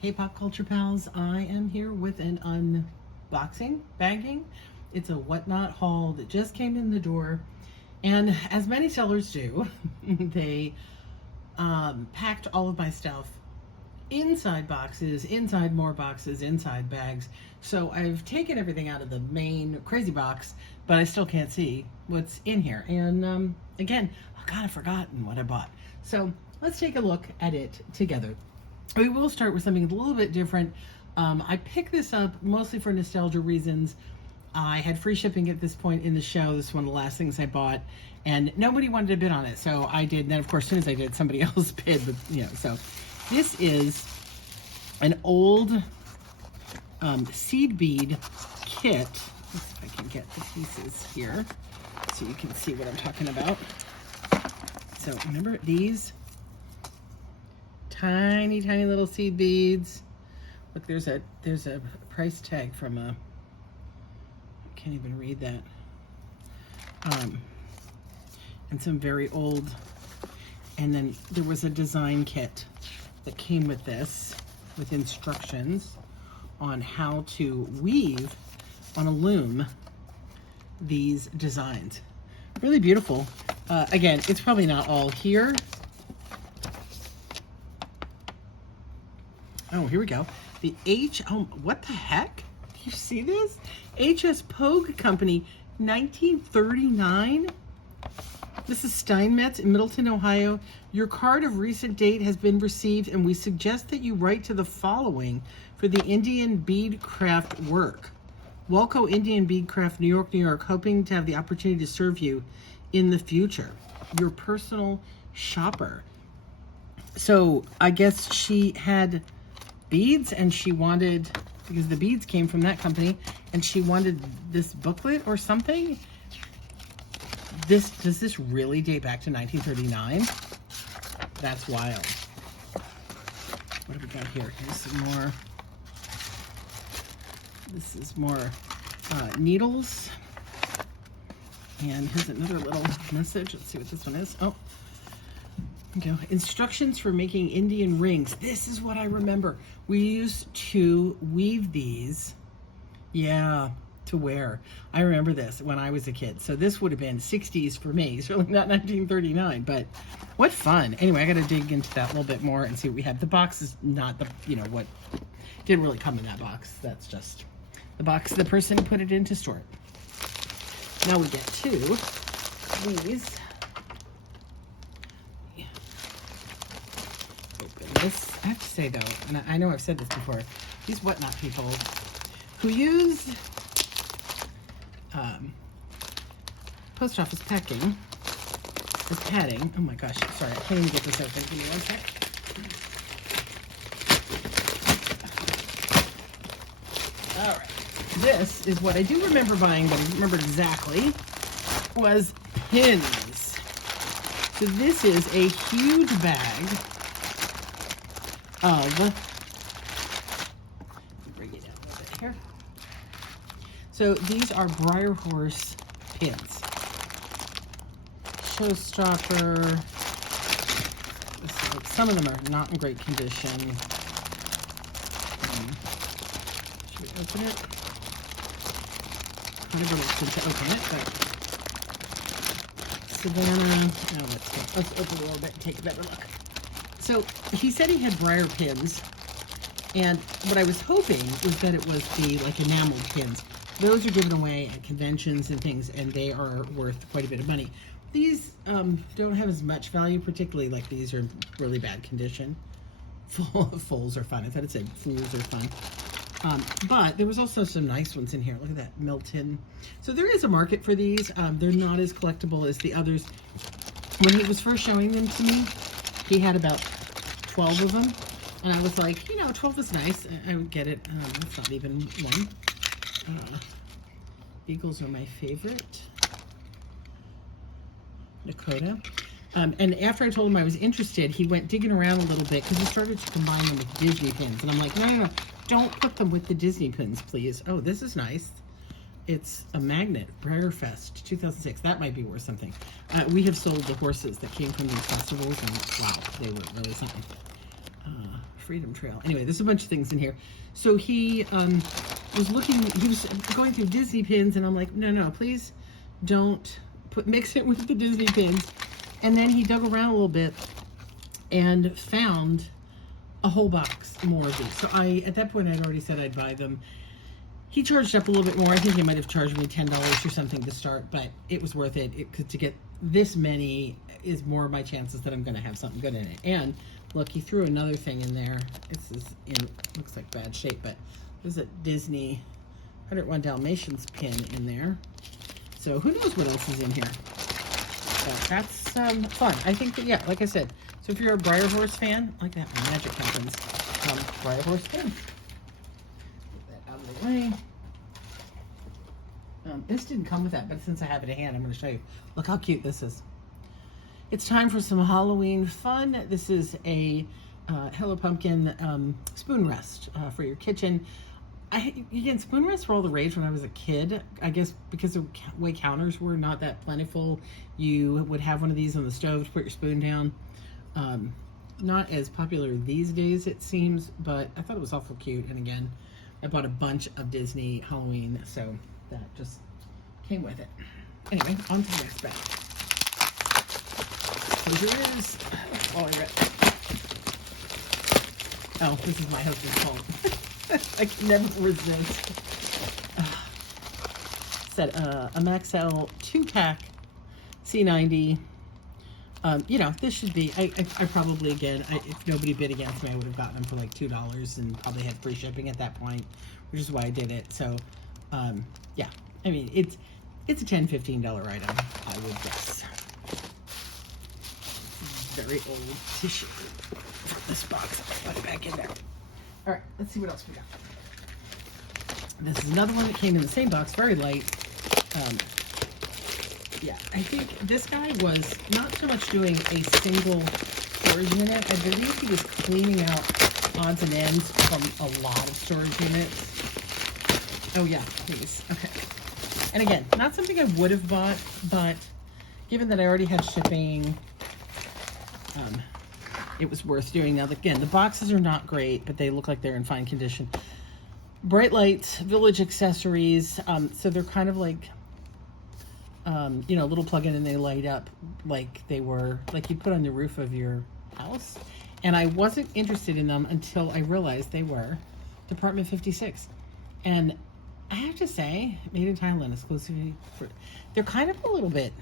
Hey Pop Culture Pals, I am here with an unboxing, bagging. It's a WhatNot haul that just came in the door. And as many sellers do, they packed all of my stuff inside boxes, inside more boxes, inside bags. So I've taken everything out of the main crazy box, but I still can't see what's in here. And again, I've kind of forgotten what I bought. So let's take a look at it together. We will start with something a little bit different. I picked this up mostly for nostalgia reasons. I had free shipping at this point in the show. This is one of the last things I bought, and nobody wanted to bid on it, so I did. And then, of course, as soon as I did, somebody else bid. But so this is an old seed bead kit. Let's see if I can get the pieces here so you can see what I'm talking about. So remember these tiny little seed beads. Look, there's a price tag from I can't even read that. And some very old, and then there was a design kit that came with this with instructions on how to weave on a loom these designs. Really beautiful. Again, it's probably not all here. Oh, here we go. The what the heck? Do you see this? HS Pogue Company, 1939. This is Steinmetz in Middleton, Ohio. Your card of recent date has been received, and we suggest that you write to the following for the Indian bead craft work. Walco Indian Bead Craft, New York, New York, hoping to have the opportunity to serve you in the future. Your personal shopper. So I guess she had beads, and she wanted, because the beads came from that company, and she wanted this booklet or something. Does this really date back to 1939? That's wild. What have we got here? Here's some more. This is more needles. And here's another little message. Let's see what this one is. Oh, okay. Instructions for making Indian rings. This is what I remember. We used to weave these, to wear. I remember this when I was a kid. So this would have been 60s for me. Certainly not 1939, but what fun. Anyway, I got to dig into that a little bit more and see what we have. The box is not the, what didn't really come in that box. That's just the box the person put it in to store it. Now we get to these. This, I have to say though, and I know I've said this before, these WhatNot people who use post office packing or padding. Oh my gosh, sorry, I can't even get this open. Give me one sec. All right, this is what I do remember buying, but I don't remember exactly, was pins. So this is a huge bag bring it down a little bit here. So these are Briar Horse pins. Showstopper. Some of them are not in great condition. Should we open it? I'm reluctant to open it, but Savannah. No, let's open it a little bit and take a better look. So he said he had briar pins, and what I was hoping was that it was the enameled pins. Those are given away at conventions and things, and they are worth quite a bit of money. These don't have as much value, particularly like these are in really bad condition. Fulls are fun. I thought it said fools are fun. But there was also some nice ones in here. Look at that, Milton. So there is a market for these. They're not as collectible as the others. When he was first showing them to me, he had about 12 of them, and I was like, 12 is nice. I would get it. That's not even one. Eagles are my favorite. Dakota. And after I told him I was interested, he went digging around a little bit because he started to combine them with Disney pins. And I'm like, no, don't put them with the Disney pins, please. Oh, this is nice. It's a magnet, Briarfest 2006. That might be worth something. We have sold the horses that came from these festivals, and wow, they were really something. Freedom Trail. Anyway, there's a bunch of things in here. So he was going through Disney pins, and I'm like, no, please don't mix it with the Disney pins. And then he dug around a little bit and found a whole box more of these. So at that point, I'd already said I'd buy them. He charged up a little bit more. I think he might have charged me $10 or something to start, but it was worth it, because to get this many is more of my chances that I'm going to have something good in it. And look, he threw another thing in there. This is looks like bad shape, but there's a Disney 101 Dalmatians pin in there. So who knows what else is in here. But that's fun. I think that, yeah, like I said, so if you're a Briar Horse fan, like that, my magic happens. Briar Horse pin. Get that out of the way. This didn't come with that, but since I have it in hand, I'm going to show you. Look how cute this is. It's time for some Halloween fun. This is a Hello Pumpkin spoon rest for your kitchen. Again, spoon rests were all the rage when I was a kid. I guess because the way counters were not that plentiful, you would have one of these on the stove to put your spoon down. Not as popular these days, it seems, but I thought it was awful cute. And again, I bought a bunch of Disney Halloween, so that just came with it. Anyway, on to the next bag. So here is, oh, this is my husband's fault. I can never resist. Said a Maxell 2-pack C90. You know, this should be, I probably, again, if nobody bid against me, I would have gotten them for like $2 and probably had free shipping at that point, which is why I did it. So, yeah, I mean, it's a $10, $15 item, I would guess. Very old tissue from this box. I'll put it back in there. All right, let's see what else we got. This is another one that came in the same box, very light. Yeah, I think this guy was not so much doing a single storage unit. I believe he was cleaning out odds and ends from a lot of storage units. Oh yeah, please. Okay. And again, not something I would have bought, but given that I already had shipping, it was worth doing. Now, again, the boxes are not great, but they look like they're in fine condition. Bright lights, Village accessories. So they're kind of like, you know, a little plug-in and they light up like they were, like you put on the roof of your house. And I wasn't interested in them until I realized they were Department 56. And I have to say, made in Thailand, exclusively for, they're kind of a little bit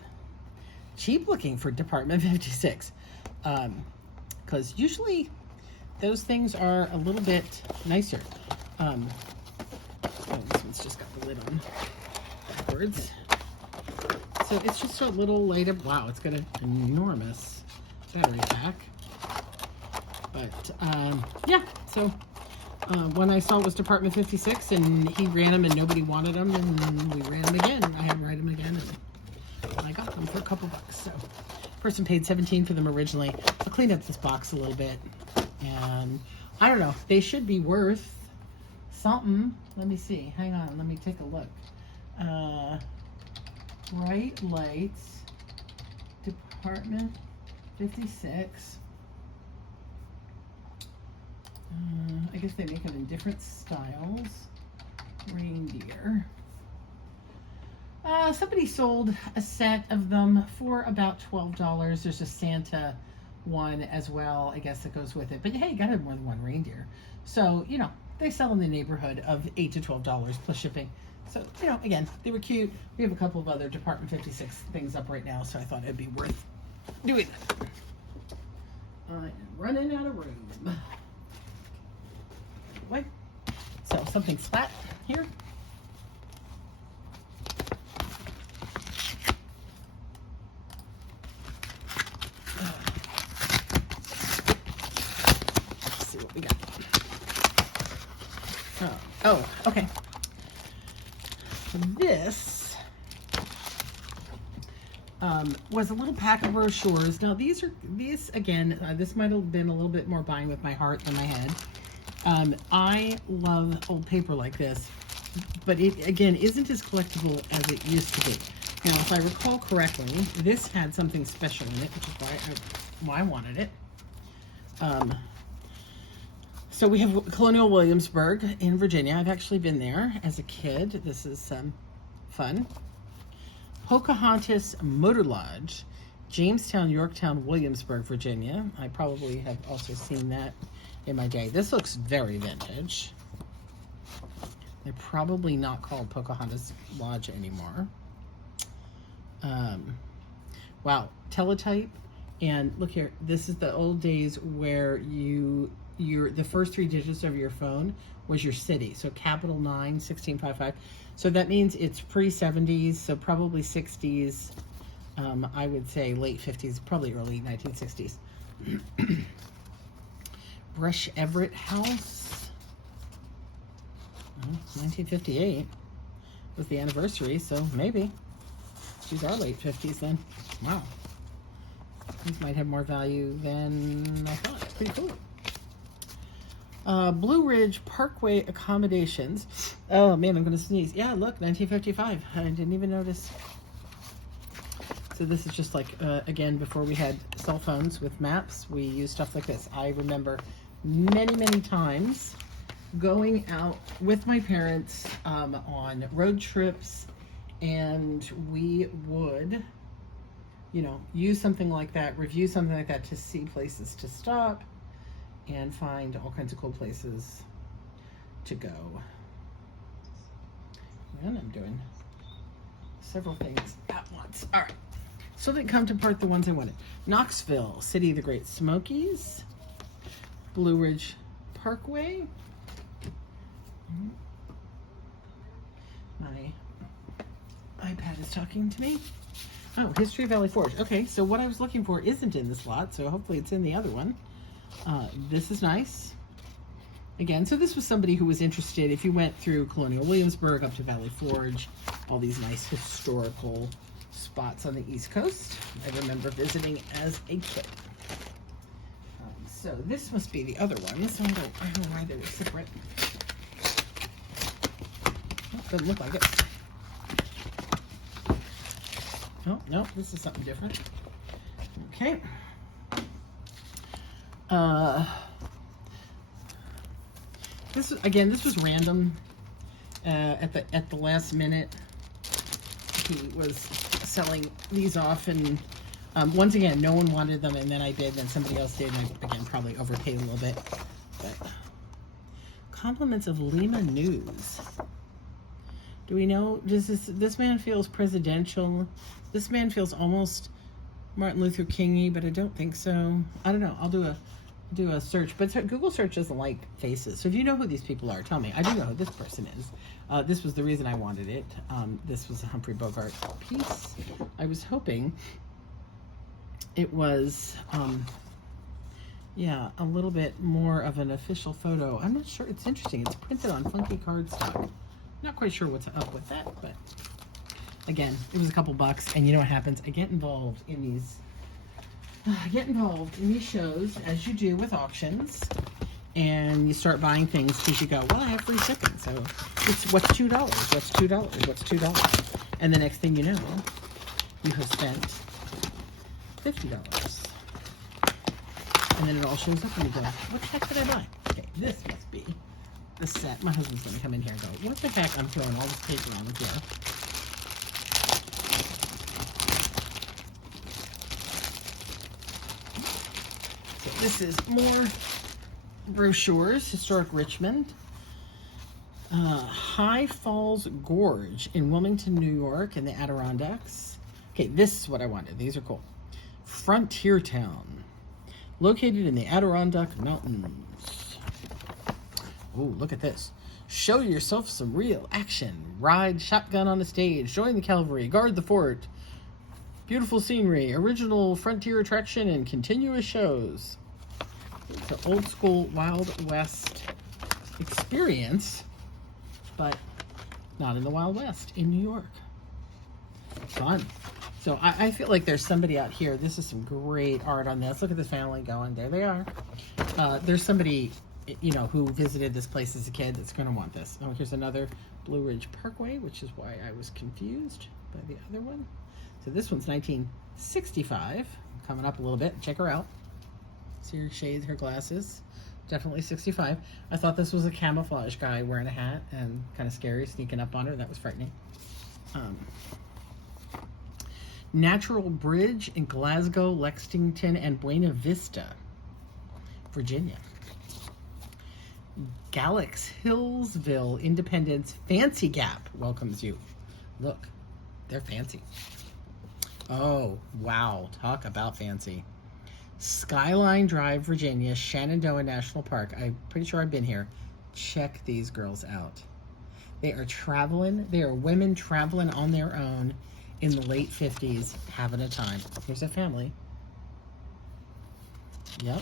cheap looking for Department 56. Because usually those things are a little bit nicer. Oh, this one's just got the lid on backwards. So it's just a little light up. Wow, it's got an enormous battery pack. But yeah, so when I saw it was Department 56 and he ran them and nobody wanted them, and we ran them again. I had to write them again, and I got them for a couple bucks. So person paid $17 for them originally. I'll clean up this box a little bit, and I don't know, they should be worth something. Let me see, hang on, let me take a look. Bright lights, Department 56. I guess they make them in different styles. Reindeer. Somebody sold a set of them for about $12. There's a Santa one as well, I guess, that goes with it. But hey, you gotta have more than one reindeer. So, you know, they sell in the neighborhood of $8 to $12 plus shipping. So, you know, again, they were cute. We have a couple of other Department 56 things up right now, so I thought it'd be worth doing that. I'm running out of room. Wait. So, something flat here. Let's see what we got. Oh, okay. This was a little pack of brochures. Now these again, this might have been a little bit more buying with my heart than my head. I love old paper like this, but it again isn't as collectible as it used to be. Now, if I recall correctly, this had something special in it, which is why I wanted it. So we have Colonial Williamsburg in Virginia. I've actually been there as a kid. This is fun. Pocahontas Motor Lodge, Jamestown, Yorktown, Williamsburg, Virginia. I probably have also seen that in my day. This looks very vintage. They're probably not called Pocahontas Lodge anymore. Wow, teletype. And look here, this is the old days where the first 3 digits of your phone was your city. So capital 9, 1655. So that means it's pre-70s, so probably 60s. I would say late 50s, probably early 1960s. Brush Everett House. 1958 was the anniversary, so maybe. These are late 50s then. Wow. These might have more value than I thought. Pretty cool. Blue Ridge Parkway Accommodations. Oh man, I'm gonna sneeze. Yeah, look, 1955. I didn't even notice. So this is just like, again, before we had cell phones with maps, we used stuff like this. I remember many times going out with my parents on road trips, and we would, you know, use something like that, review something like that to see places to stop and find all kinds of cool places to go. And I'm doing several things at once. All right. So they come to part the ones I wanted. Knoxville, City of the Great Smokies. Blue Ridge Parkway. My iPad is talking to me. Oh, History of Valley Forge. Okay, so what I was looking for isn't in this lot, so hopefully it's in the other one. This is nice. Again, so this was somebody who was interested. If you went through Colonial Williamsburg up to Valley Forge, all these nice historical spots on the East Coast. I remember visiting as a kid. So this must be the other one. So I don't know why they were separate. Oh, doesn't look like it. Oh, no, this is something different. Okay. This was random. At the last minute, he was selling these off, and once again, no one wanted them, and then I did, and somebody else did, and I, again, probably overpaid a little bit. But compliments of Lima News. Do we know? Does this man feels presidential? This man feels almost Martin Luther King-y, but I don't think so. I don't know. I'll do a search, but Google search doesn't like faces. So if you know who these people are, tell me. I do know who this person is. This was the reason I wanted it. This was a Humphrey Bogart piece. I was hoping it was, yeah, a little bit more of an official photo. I'm not sure. It's interesting. It's printed on funky cardstock. Not quite sure what's up with that, but again, it was a couple bucks, and you know what happens? I get involved in these. Shows, as you do with auctions, and you start buying things because you go, well, I have free shipping, so it's what's $2? What's $2? What's $2? And the next thing you know, you have spent $50, and then it all shows up, and you go, what the heck did I buy? Okay, this must be the set. My husband's gonna come in here and go, what the heck? I'm throwing all this paper on the floor. This is more brochures. Historic Richmond. High Falls Gorge in Wilmington, New York, in the Adirondacks. Okay, this is what I wanted. These are cool. Frontier Town, located in the Adirondack Mountains. Oh, look at this. Show yourself some real action. Ride shotgun on the stage. Join the cavalry. Guard the fort. Beautiful scenery. Original frontier attraction and continuous shows. It's an old school Wild West experience, but not in the Wild West, in New York. Fun. So I feel like there's somebody out here. This is some great art on this. Look at this family going. There they are. There's somebody, you know, who visited this place as a kid that's going to want this. Oh, here's another Blue Ridge Parkway, which is why I was confused by the other one. So this one's 1965. Coming up a little bit. Check her out. See her shades, her glasses. definitely 65. I thought this was a camouflage guy wearing a hat and kind of scary, sneaking up on her. That was frightening. Natural Bridge in Glasgow, Lexington, and Buena Vista, Virginia. Galax Hillsville Independence Fancy Gap welcomes you. Look, they're fancy. Oh, wow. Talk about fancy. Skyline Drive, Virginia, Shenandoah National Park. I'm pretty sure I've been here. Check these girls out. They are traveling. They are women traveling on their own in the late 50s, having a time. Here's a family. Yep,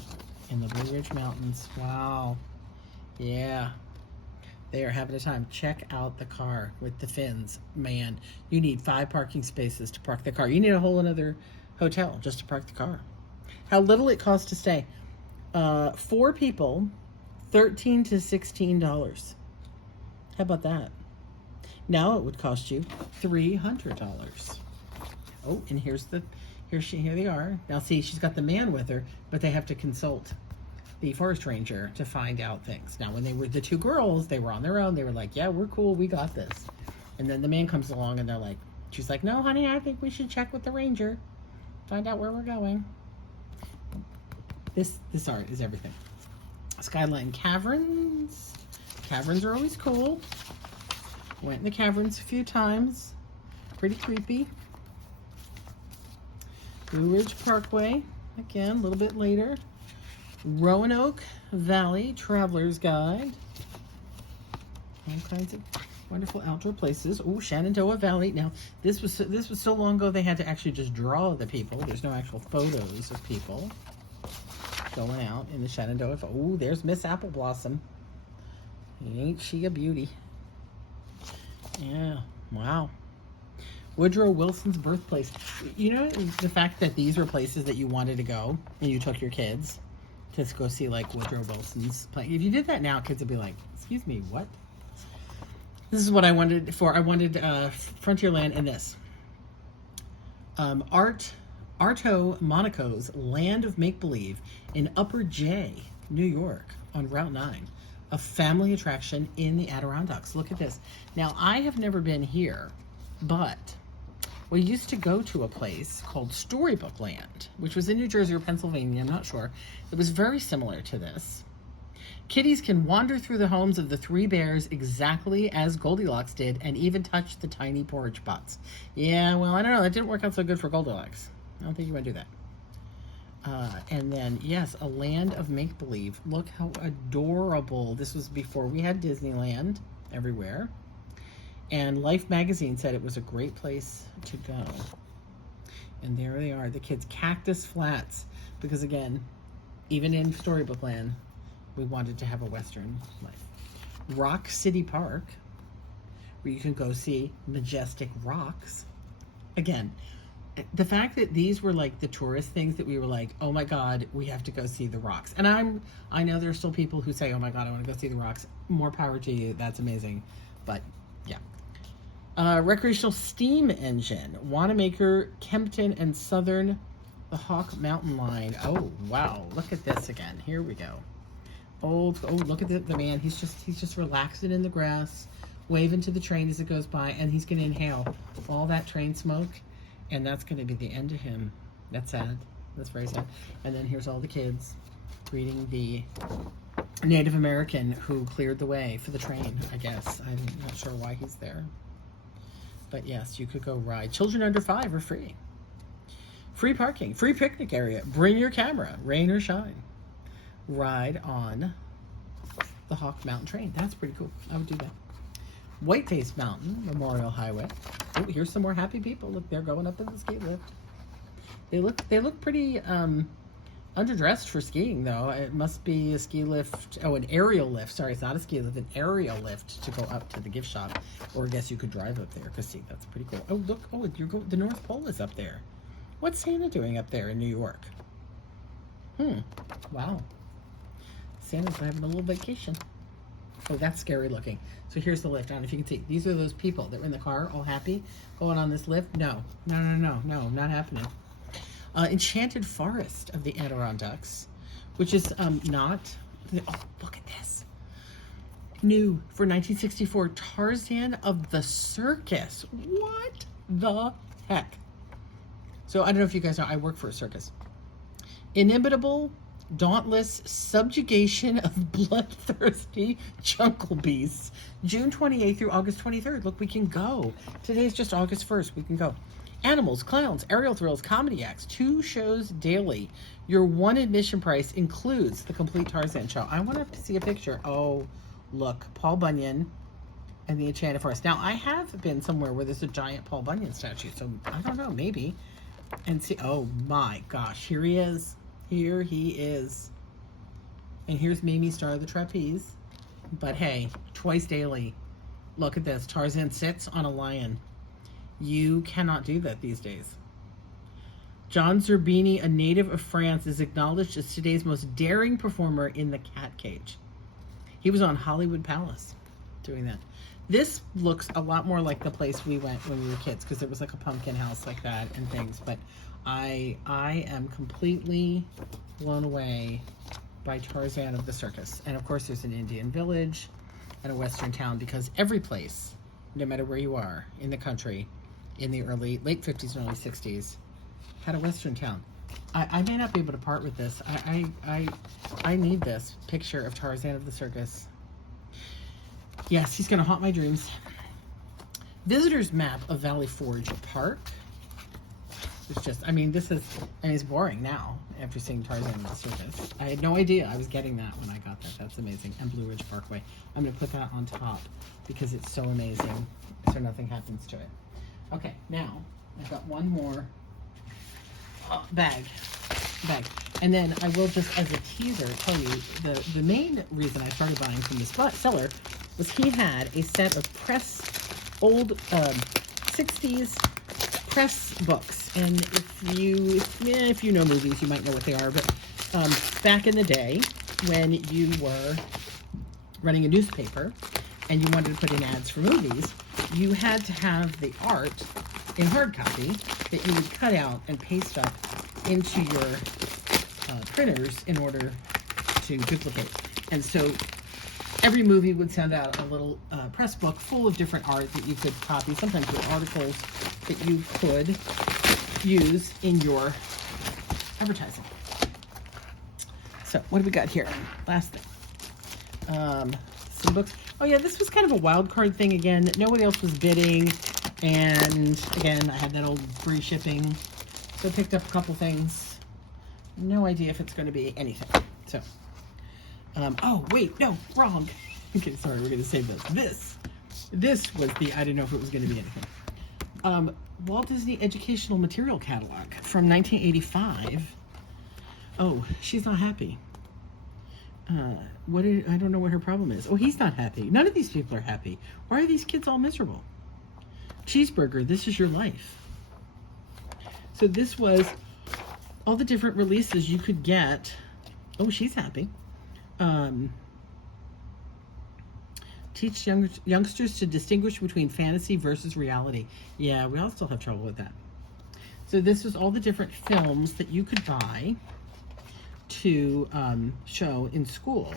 in the Blue Ridge Mountains. Wow. Yeah. They are having a time. Check out the car with the fins. Man, you need 5 parking spaces to park the car. You need a whole another hotel just to park the car. How little it costs to stay. 4 people, $13 to $16. How about that? Now it would cost you $300. Oh, and here they are. Now see, she's got the man with her, but they have to consult the forest ranger to find out things. Now, when they were the 2 girls, they were on their own. They were like, yeah, we're cool. We got this. And then the man comes along and they're like, she's like, no, honey, I think we should check with the ranger. Find out where we're going. This art is everything. Skyline Caverns. Caverns are always cool. Went in the caverns a few times. Pretty creepy. Blue Ridge Parkway. Again, a little bit later. Roanoke Valley Traveler's Guide. All kinds of wonderful outdoor places. Oh, Shenandoah Valley. Now, this was so long ago they had to actually just draw the people. There's no actual photos of people going out in the Shenandoah. Oh, there's Miss Apple Blossom. Ain't she a beauty? Yeah. Wow. Woodrow Wilson's birthplace. You know, the fact that these were places that you wanted to go and you took your kids to go see, like, Woodrow Wilson's play. If you did that now, kids would be like, excuse me, what? This is what I wanted for. I wanted Frontierland and this. Arto Monaco's Land of Make-Believe in Upper J, New York, on Route 9. A family attraction in the Adirondacks. Look at this. Now, I have never been here, but we used to go to a place called Storybook Land, which was in New Jersey or Pennsylvania, I'm not sure. It was very similar to this. Kiddies can wander through the homes of the 3 bears exactly as Goldilocks did and even touch the tiny porridge pots. Yeah, well, I don't know. That didn't work out so good for Goldilocks. I don't think you want to do that. And then, yes, a land of make-believe. Look how adorable. This was before we had Disneyland everywhere. And Life magazine said it was a great place to go. And there they are, the kids. Cactus Flats. Because, again, even in Storybook Land, we wanted to have a Western life. Rock City Park, where you can go see majestic rocks. Again, the fact that these were like the tourist things that we were like, oh my God, we have to go see the rocks. And I know there are still people who say, oh my God, I want to go see the rocks. More power to you. That's amazing. But yeah. Recreational steam engine. Wanamaker, Kempton, and Southern, the Hawk Mountain Line. Oh, wow. Look at this again. Here we go. Oh, look at the man. He's just relaxing in the grass, waving to the train as it goes by, and he's going to inhale all that train smoke. And that's going to be the end of him. That's sad. That's very sad. And then here's all the kids greeting the Native American who cleared the way for the train, I guess. I'm not sure why he's there. But yes, you could go ride. Children under 5 are free. Free parking, free picnic area. Bring your camera, rain or shine. Ride on the Hawk Mountain train. That's pretty cool. I would do that. Whiteface Mountain Memorial Highway. Oh, here's some more happy people. Look, they're going up in the ski lift. They look pretty underdressed for skiing, though. It must be a ski lift. Oh, an aerial lift. Sorry, it's not a ski lift. An aerial lift to go up to the gift shop. Or I guess you could drive up there. Because see, that's pretty cool. Oh, look. Oh, the North Pole is up there. What's Santa doing up there in New York? Wow. Santa's having a little vacation. Oh, that's scary looking. So here's the lift. I don't know if you can see. These are those people that were in the car, all happy, going on this lift. No, not happening. Enchanted Forest of the Adirondacks, which is not Oh, look at this. New for 1964, Tarzan of the Circus. What the heck? So I don't know if you guys know, I work for a circus. Inimitable, dauntless subjugation of bloodthirsty jungle beasts. June 28th through August 23rd. Look, we can go. Today's just August 1st. We can go. Animals, clowns, aerial thrills, comedy acts, 2 shows daily. Your one admission price includes the complete Tarzan show. I want to see a picture. Oh, look, Paul Bunyan and the Enchanted Forest. Now, I have been somewhere where there's a giant Paul Bunyan statue, so I don't know, maybe. And see, oh my gosh, here he is. Here he is. And here's Mamie Star of the Trapeze. But hey, twice daily. Look at this. Tarzan sits on a lion. You cannot do that these days. John Zerbini, a native of France, is acknowledged as today's most daring performer in the cat cage. He was on Hollywood Palace doing that. This looks a lot more like the place we went when we were kids, because it was like a pumpkin house like that and things. But I am completely blown away by Tarzan of the Circus. And of course there's an Indian village and a Western town, because every place, no matter where you are in the country, in the late 50s and early 60s, had a Western town. I may not be able to part with this. I need this picture of Tarzan of the Circus. Yes, he's gonna haunt my dreams. Visitor's map of Valley Forge Park. It's just, I mean, it's boring now after seeing Tarzan of the Circus. I had no idea I was getting that when I got that. That's amazing. And Blue Ridge Parkway. I'm gonna put that on top because it's so amazing, so nothing happens to it. Okay, now I've got one more bag. And then I will just, as a teaser, tell you the main reason I started buying from this seller was he had a set of old 60s press books. And if you know movies, you might know what they are. But back in the day, when you were running a newspaper and you wanted to put in ads for movies, you had to have the art in hard copy that you would cut out and paste up into your printers in order to duplicate. And so every movie would send out a little press book full of different art that you could copy, sometimes with articles that you could use in your advertising. So what do we got here? Last thing. Some books. Oh yeah, this was kind of a wild card thing again. Nobody else was bidding. And again, I had that old free shipping. So I picked up a couple things. No idea if it's going to be anything. So, oh wait, no, wrong. Okay, sorry, we're going to save this. This was I didn't know if it was going to be anything. Walt Disney Educational Material Catalog from 1985. Oh, she's not happy. I don't know what her problem is. Oh, he's not happy. None of these people are happy. Why are these kids all miserable? Cheeseburger, this is your life. So this was all the different releases you could get. Oh, she's happy. Teach youngsters to distinguish between fantasy versus reality. Yeah, we all still have trouble with that. So this was all the different films that you could buy to show in school.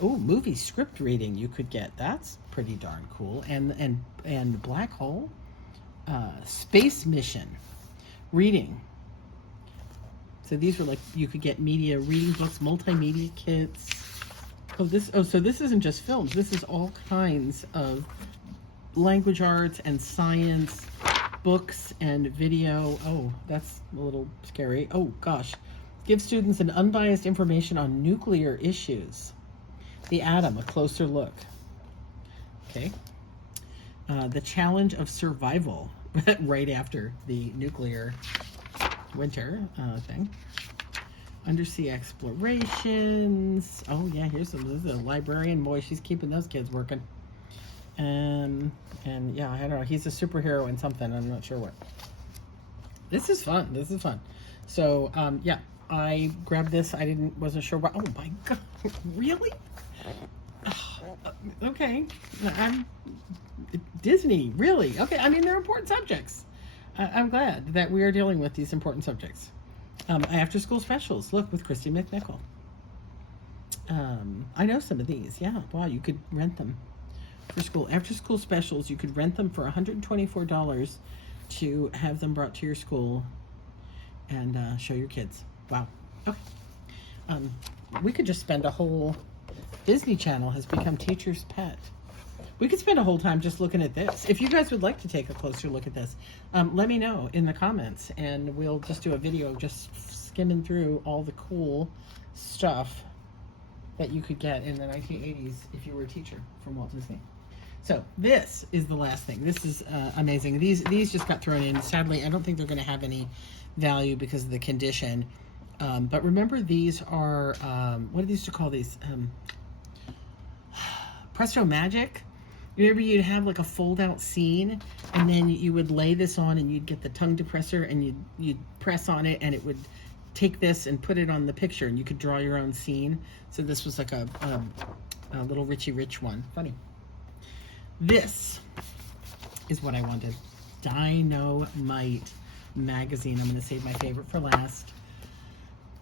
Movie script reading you could get. That's pretty darn cool. And Black Hole, Space Mission reading. So these were like, you could get media reading books, multimedia kits. So this isn't just films. This is all kinds of language arts and science books and video. Oh, that's a little scary. Oh gosh. Give students an unbiased information on nuclear issues. The Atom, a closer look. Okay. The Challenge of Survival, right after the nuclear winter thing. Undersea Explorations. Oh yeah, this is a librarian. Boy, she's keeping those kids working. And yeah, I don't know. He's a superhero in something. I'm not sure what. This is fun. So yeah, I grabbed this. Wasn't sure what. Oh my God, really? Okay, Disney, really? Okay, I mean, they're important subjects. I'm glad that we are dealing with these important subjects. After school specials, look, with Christy McNichol. I know some of these. Yeah, wow, you could rent them for school. After school specials, you could rent them for $124 to have them brought to your school and show your kids. Wow. Okay. We could just spend a whole Disney Channel has become teacher's pet. We could spend a whole time just looking at this. If you guys would like to take a closer look at this, let me know in the comments, and we'll just do a video just skimming through all the cool stuff that you could get in the 1980s if you were a teacher from Walt Disney. So this is the last thing. This is amazing. These just got thrown in. Sadly, I don't think they're going to have any value because of the condition. But remember, these are, what do they used to call these? Presto Magic. Remember, you'd have like a fold-out scene, and then you would lay this on, and you'd get the tongue depressor, and you'd press on it, and it would take this and put it on the picture, and you could draw your own scene. So this was like a little Richie Rich one. Funny. This is what I wanted. Dynamite magazine. I'm going to save my favorite for last.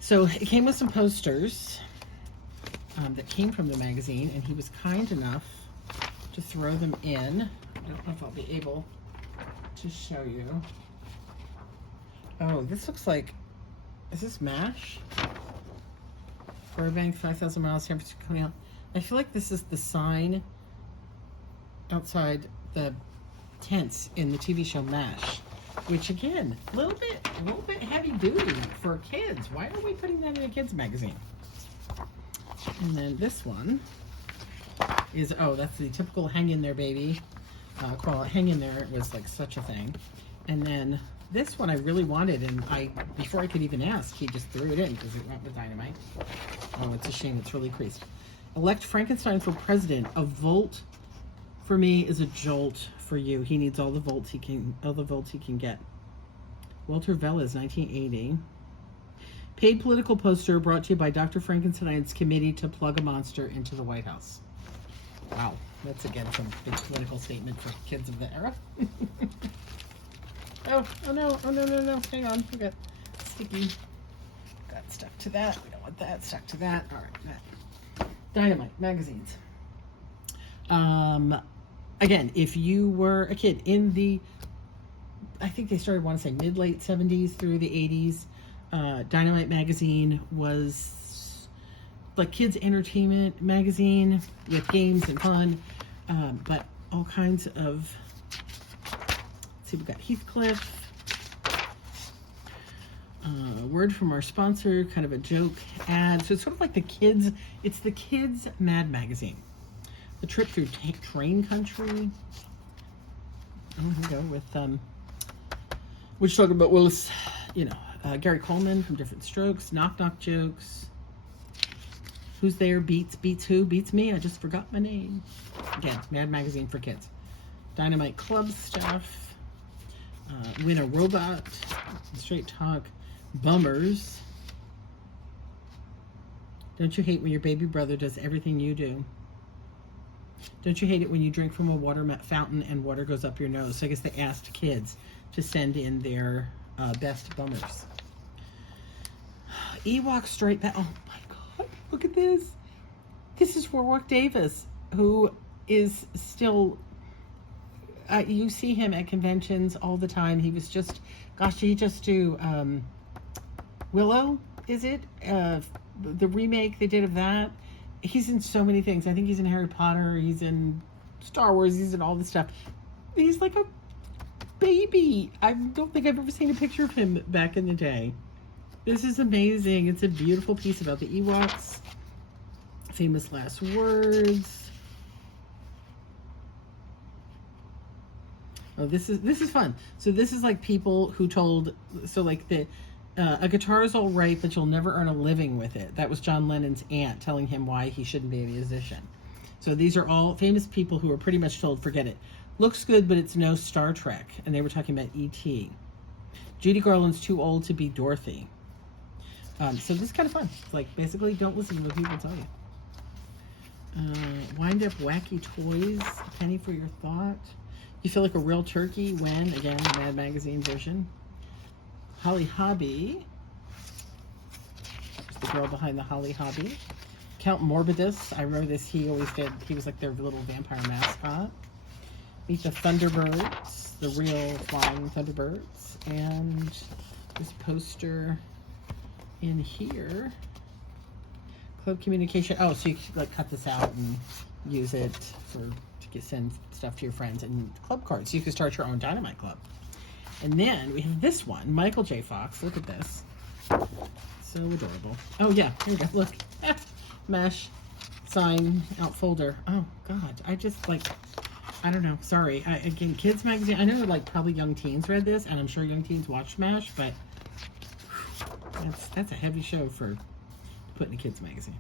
So it came with some posters that came from the magazine, and he was kind enough to throw them in. I don't know if I'll be able to show you. Oh, this looks like, is this MASH? Burbank, 5,000 miles, San Francisco, coming out. I feel like this is the sign outside the tents in the TV show MASH, which again, a little bit heavy duty for kids. Why are we putting that in a kids magazine? And then this one is, oh, that's the typical hang in there, baby. Call it hang in there. It was like such a thing. And then this one I really wanted, and before I could even ask, he just threw it in because it went with Dynamite. Oh, it's a shame. It's really creased. Elect Frankenstein for president. A volt for me is a jolt for you. He needs all the volts he can get. Walter Vella's 1980. Paid political poster brought to you by Dr. Frankenstein's committee to plug a monster into the White House. Wow, that's again some big political statement for kids of the era. oh no, hang on, we got sticky. Got stuck to that, we don't want that, stuck to that. All right, that. Dynamite magazines. Again, if you were a kid in the, I think they started, I want to say, mid-late 70s through the 80s, Dynamite magazine was like kids' entertainment magazine with games and fun, but all kinds of, let's see, we got Heathcliff, word from our sponsor, kind of a joke ad. So it's sort of like it's the kids' Mad magazine. The trip through train country. Oh, here we go with, we're talking about Willis, Gary Coleman from Different Strokes, Knock Knock Jokes. Who's there? Beats who? Beats me. I just forgot my name. Again, Mad magazine for kids. Dynamite Club stuff. Win a Robot. Straight Talk. Bummers. Don't you hate when your baby brother does everything you do? Don't you hate it when you drink from a water fountain and water goes up your nose? So I guess they asked kids to send in their best bummers. Ewok Straight Back. Oh my God, look at this. This is Warwick Davis, who is still, you see him at conventions all the time. He was just, gosh, did he just do Willow, is it? The remake they did of that. He's in so many things. I think he's in Harry Potter. He's in Star Wars. He's in all this stuff. He's like a baby. I don't think I've ever seen a picture of him back in the day. This is amazing. It's a beautiful piece about the Ewoks. Famous last words. Oh, this is fun. So this is like people who told, so like a guitar is all right, but you'll never earn a living with it. That was John Lennon's aunt telling him why he shouldn't be a musician. So these are all famous people who were pretty much told, forget it. Looks good, but it's no Star Trek. And they were talking about E.T. Judy Garland's too old to be Dorothy. So this is kind of fun. It's like, basically, don't listen to what people tell you. Wind Up Wacky Toys. A penny for your thought. You feel like a real turkey when, again, the Mad Magazine version. Holly Hobby. There's the girl behind the Holly Hobby. Count Morbidus. I remember this. He was like their little vampire mascot. Meet the Thunderbirds, the real flying Thunderbirds. And this poster in here. Club communication. Oh, so you can like cut this out and use it to send stuff to your friends, and club cards. So you can start your own Dynamite club. And then we have this one, Michael J. Fox. Look at this. So adorable. Oh yeah, here we go. Look. Mesh sign out folder. Oh God, I just like, I don't know. Sorry. Again, kids magazine. I know like probably young teens read this, and I'm sure young teens watch MASH, but that's a heavy show for putting in a kids magazine.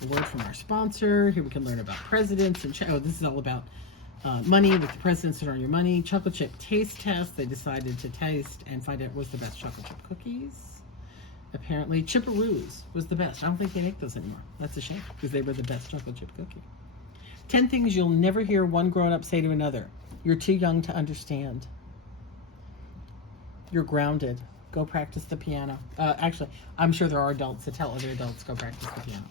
A word from our sponsor. Here we can learn about presidents and oh, this is all about money with the presidents that earn your money. Chocolate chip taste test. They decided to taste and find out what was the best chocolate chip cookies. Apparently, Chipperoos was the best. I don't think they make those anymore. That's a shame because they were the best chocolate chip cookie. 10 things you'll never hear one grown-up say to another. You're too young to understand. You're grounded. Go practice the piano. Actually, I'm sure there are adults that tell other adults go practice the piano.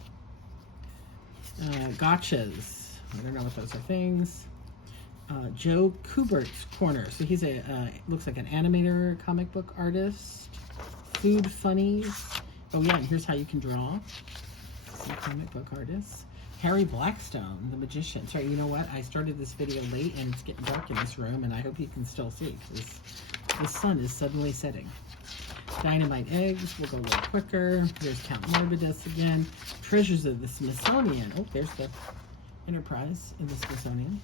Gotchas. I don't know what those are things. Joe Kubert's Corner. So he's looks like an animator, comic book artist. Food funnies. Oh yeah, and here's how you can draw. Some comic book artists. Harry Blackstone, the magician. Sorry, you know what? I started this video late and it's getting dark in this room, and I hope you can still see because the sun is suddenly setting. Dynamite eggs. We'll go a little quicker. Here's Count Morbidus again. Treasures of the Smithsonian. Oh, there's the Enterprise in the Smithsonian.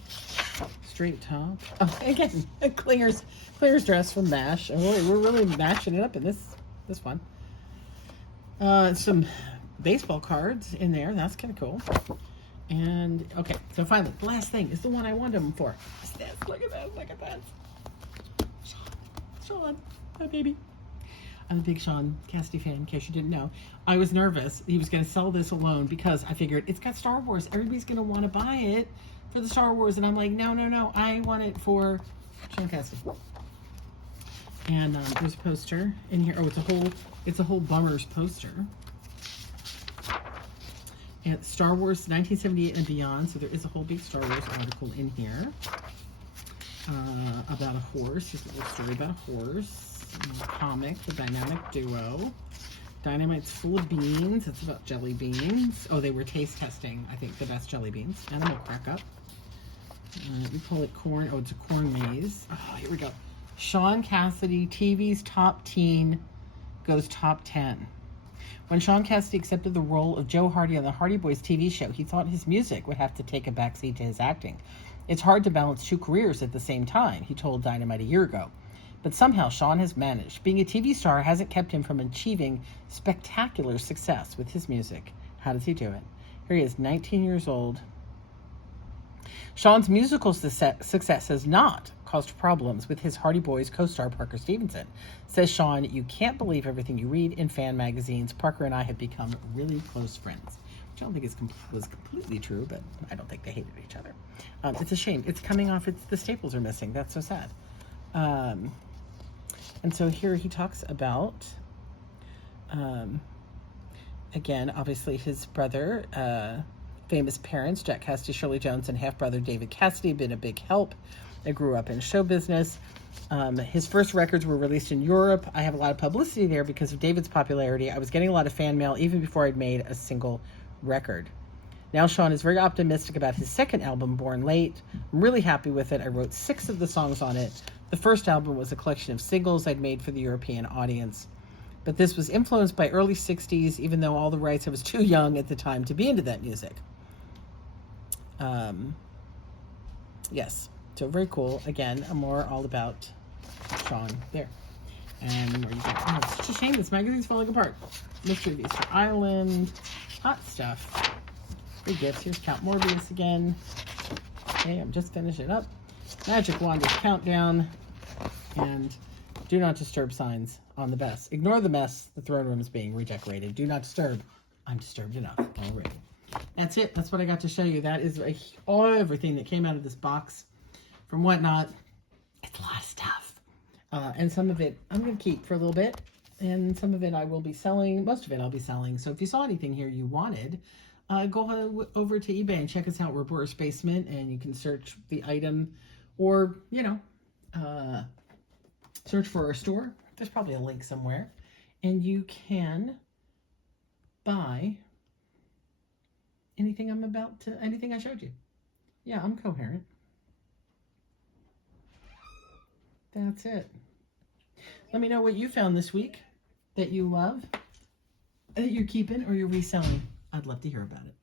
Straight top. Oh, again, Clinger's dress from MASH. Oh, we're really mashing it up in this one. Some baseball cards in there. That's kind of cool. And okay, so finally, the last thing is the one I wanted them for. It's this. Look at that. Look at that. Sean, my baby. I'm a big Sean Cassidy fan, in case you didn't know. I was nervous he was going to sell this alone because I figured it's got Star Wars. Everybody's going to want to buy it for the Star Wars. And I'm like, no. I want it for Sean Cassidy. And there's a poster in here. Oh, it's a whole Bummers poster. And Star Wars 1978 and beyond. So there is a whole big Star Wars article in here about a horse. Just a little story about a horse. Comic, the dynamic duo. Dynamite's full of beans. It's about jelly beans. Oh, they were taste testing, I think, the best jelly beans. And then we'll crack up. We call it corn. Oh, it's a corn maze. Oh, here we go. Sean Cassidy, TV's top teen, goes top 10. When Sean Cassidy accepted the role of Joe Hardy on the Hardy Boys TV show, he thought his music would have to take a backseat to his acting. It's hard to balance two careers at the same time, he told Dynamite a year ago. But somehow Sean has managed. Being a TV star hasn't kept him from achieving spectacular success with his music. How does he do it? Here he is, 19 years old. Sean's musical success has not caused problems with his Hardy Boys co-star Parker Stevenson. Says Sean, you can't believe everything you read in fan magazines. Parker and I have become really close friends. Which I don't think was completely true, but I don't think they hated each other. It's a shame. It's coming off. The staples are missing. That's so sad. And so here he talks about, again, obviously his brother, famous parents, Jack Cassidy, Shirley Jones, and half-brother David Cassidy have been a big help. They grew up in show business. His first records were released in Europe. I have a lot of publicity there because of David's popularity. I was getting a lot of fan mail even before I'd made a single record. Now Sean is very optimistic about his second album, Born Late. I'm really happy with it. I wrote 6 of the songs on it. The first album was a collection of singles I'd made for the European audience. But this was influenced by early 60s, even though all the rights, I was too young at the time to be into that music. Yes, so very cool. Again, more all about Sean there. And where you go. Oh, it's such a shame this magazine's falling apart. Mystery of Easter Island. Hot stuff. Big gifts. Here's Count Morbius again. Okay, I'm just finishing up. Magic Wanda's Countdown. And do not disturb signs on the best. Ignore the mess. The throne room is being redecorated. Do not disturb. I'm disturbed enough already. That's it. That's what I got to show you. That is everything that came out of this box from WhatNot. It's a lot of stuff. And some of it I'm going to keep for a little bit. and some of it I will be selling. Most of it I'll be selling. So if you saw anything here you wanted, go over to eBay and check us out. We're Boris Basement, and you can search the item, or search for our store. There's probably a link somewhere, and you can buy anything anything I showed you. Yeah, I'm coherent. That's it. Let me know what you found this week that you love, that you're keeping or you're reselling. I'd love to hear about it.